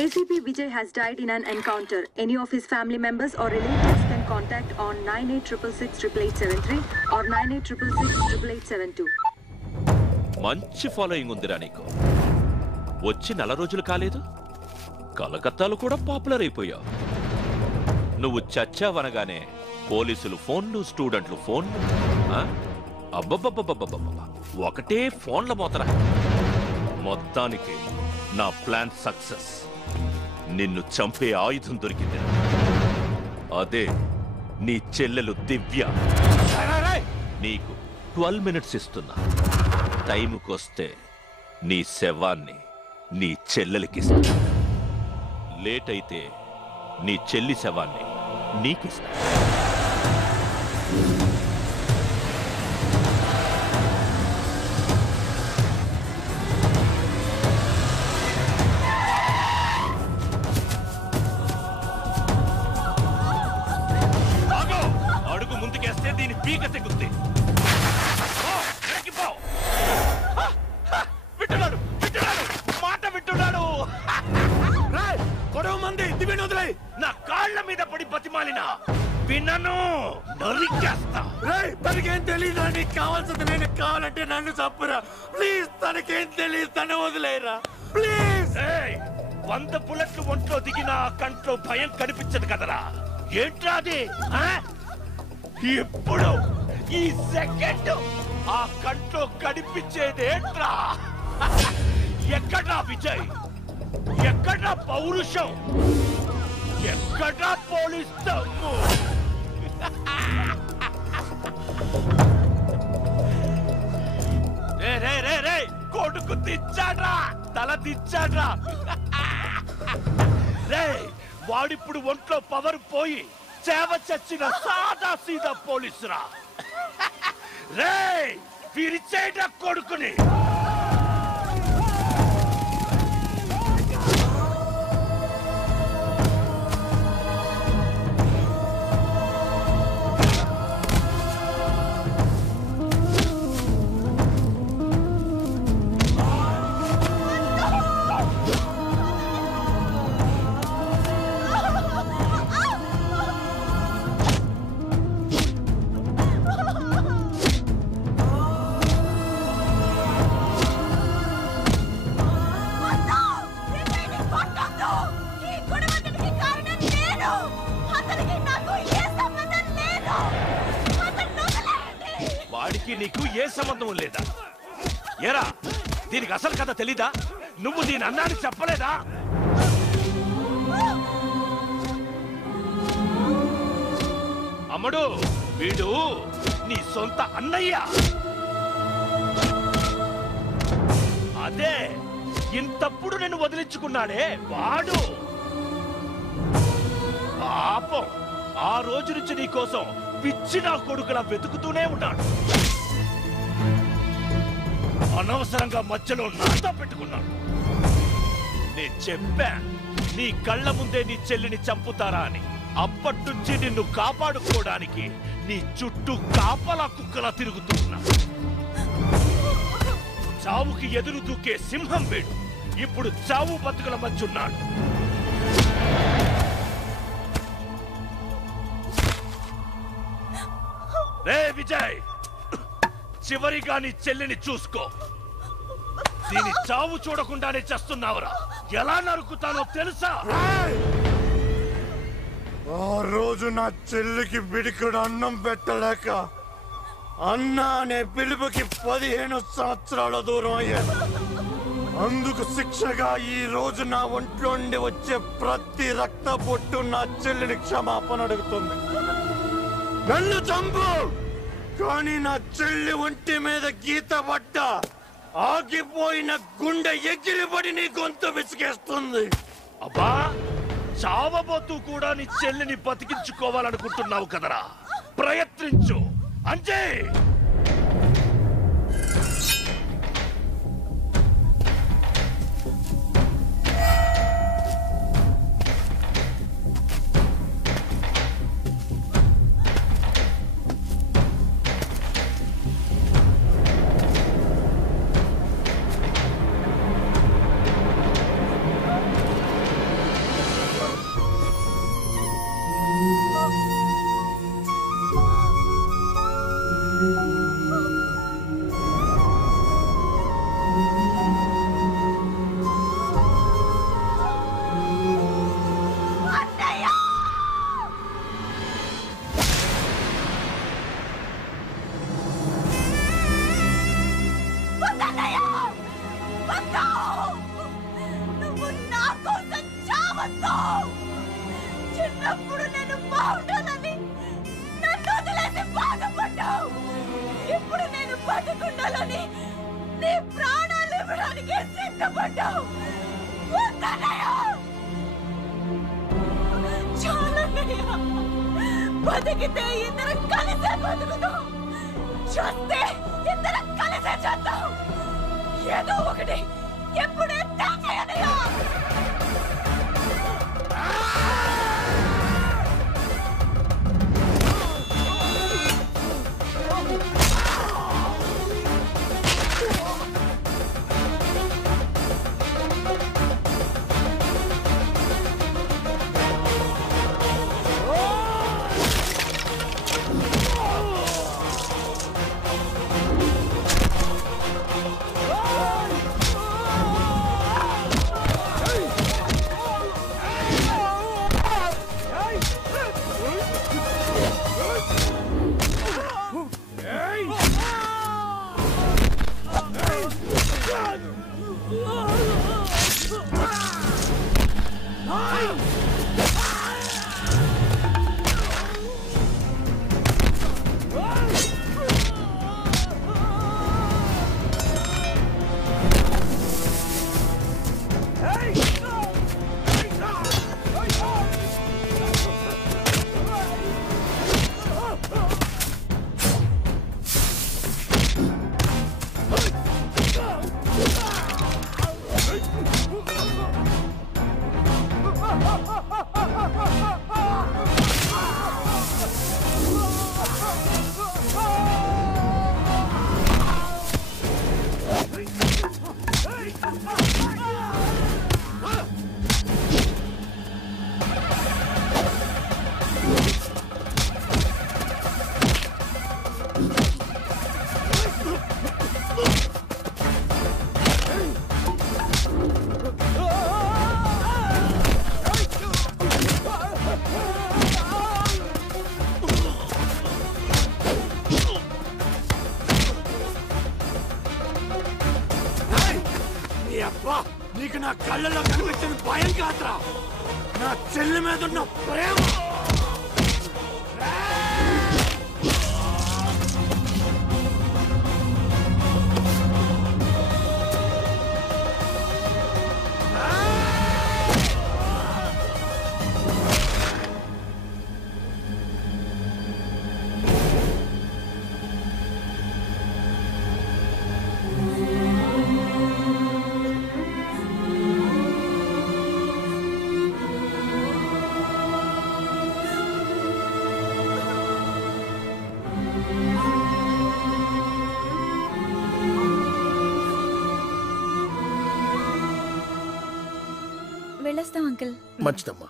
ACP Vijay has died in an encounter. Any of his family members or relatives can contact on 9866 or 9866 మంచి following ఉందిరా నీకు. వచ్చి 4 రోజులు కాలేదు, కలకత్తాలో కూడా పాపులర్ అయిపోయావు. నువ్వు చచ్చావనగానే పోలీసులు ఫోన్లు, స్టూడెంట్లు ఫోన్లు. అబ్బబ్బబ్బబ్బబ్బబ్బ, ఒకటే ఫోన్ల మోతరా. మొత్తానికి నా ప్లాన్ సక్సెస్. నిన్ను చంపే ఆయుధం దొరికింది. అదే నీ చెల్లెలు దివ్య. నీకు 12 minutes ఇస్తున్నా. టైంకొస్తే నీ శవాన్ని నీ చెల్లెలికిస్తా. లేట్ అయితే నీ చెల్లి శవాన్ని నీకిస్తా. అడుగు ముందుకేస్తే దీని పీక తెగుద్ది. వింటున్నాడు, వింటున్నాడు, మాట వింటున్నాడు. కొడవ మంది దివ్యను వదిలే. నా కాళ్ళ మీద పడి బతిమాలినా వినను, నరికేస్తా. తనకేం తెలీదా? నీకు కావాల్సింది నేను, కావాలంటే నన్ను చంపురా ప్లీజ్. తనకేం తెలియదు, తను వదిలేరా ప్లీజ్. 100 బుల్లెట్లు ఒంట్లో దిగిన కంట్లో భయం కనిపించదు కదరా. ఏంట్రా అది? ఇప్పుడు ఈ సెకండ్ ఆ కంట్లో కనిపించేదేంట్రా? ఎక్కడ్రా విజయ్? ఎక్కడ్రా పౌరుషం? ఎక్కడ్రా పోలీస్ దమ్ము? రే కొడుకు దిచ్చాడ్రా, తల దిచ్చాడ్రా. రే వాడిప్పుడు ఒంట్లో పవర్ పోయి చేవ చచ్చిన సాదా సీదా పోలీసురా. రే విరిచేట కొడుకుని. వాడికి నీకు ఏ సంబంధం లేదా? ఏరా దీనికి అసలు కథ తెలీదా? నువ్వు దీని అన్నాన్ని చెప్పలేదా? అమ్మడు, వీడు నీ సొంత అన్నయ్య. అదే ఇంతప్పుడు నేను వదిలించుకున్నాడే వాడు. పాపం ఆ రోజు నుంచి నీ కోసం పిచ్చి నా కొడుకులా వెతుకుతూనే ఉన్నాడు. అనవసరంగా మధ్యలో నాతో పెట్టుకున్నాడు. నేను చెప్పా నీ కళ్ళ ముందే నీ చెల్లిని చంపుతారా అని. అప్పట్నుంచి నిన్ను కాపాడుకోవడానికి నీ చుట్టూ కాపలా కుక్కలా తిరుగుతున్నా. చావుకి ఎదురు దూకే సింహం వీడు. ఇప్పుడు చావు బతుకుల మధ్య ఉన్నాడు. రే విజయ్, చివరిగా నీ చెల్లిని చూసుకో. దీని చావు చూడకుండానే చేస్తున్నావురా. ఎలా నరుకుతానో తెలుసా? ఆ రోజు నా చెల్లికి బిడికుడు అన్నం పెట్టలేక అన్న అనే పిలుపుకి 15 సంవత్సరాల దూరం అయ్యాను. అందుకు శిక్షగా ఈ రోజు నా ఒంట్లో నుండి వచ్చే ప్రతి రక్త పొట్టు నా చెల్లిని క్షమాపణ అడుగుతుంది. నన్ను చంపు, కానీ నా చెల్లి ఒంటి మీద గీత పడ్డ ఆగిపోయిన గుండె ఎగిరిపడి నీ గొంతు విసిగేస్తుంది. అబ్బా, చావబోతూ కూడా నీ చెల్లిని బతికించుకోవాలనుకుంటున్నావు కదరా. ప్రయత్నించు అంజయ్. చిన్నప్పుడు నేను బాగుండాలని నన్ను వదిలేసి బాధపడ్డావు. ఇప్పుడు నేను బతుకుండాలని నీ ప్రాణాలు ఇవ్వడానికి సిద్ధపడ్డావు. చాలన్నయ్య, బతికితే ఇద్దరం కలిసే బతుకుతాం, చూస్తే ఇద్దరం కలిసే చేద్దాం. ఏదో ఒకటి ఎప్పుడే చేయనయ్యా. నీకు నా కళ్ళలో కనిపించిన భయం కాదురా, నా చెల్లి మీద ఉన్న ప్రేమ. వెళ్ళొస్తాం అంకుల్. మంచిదమ్మా.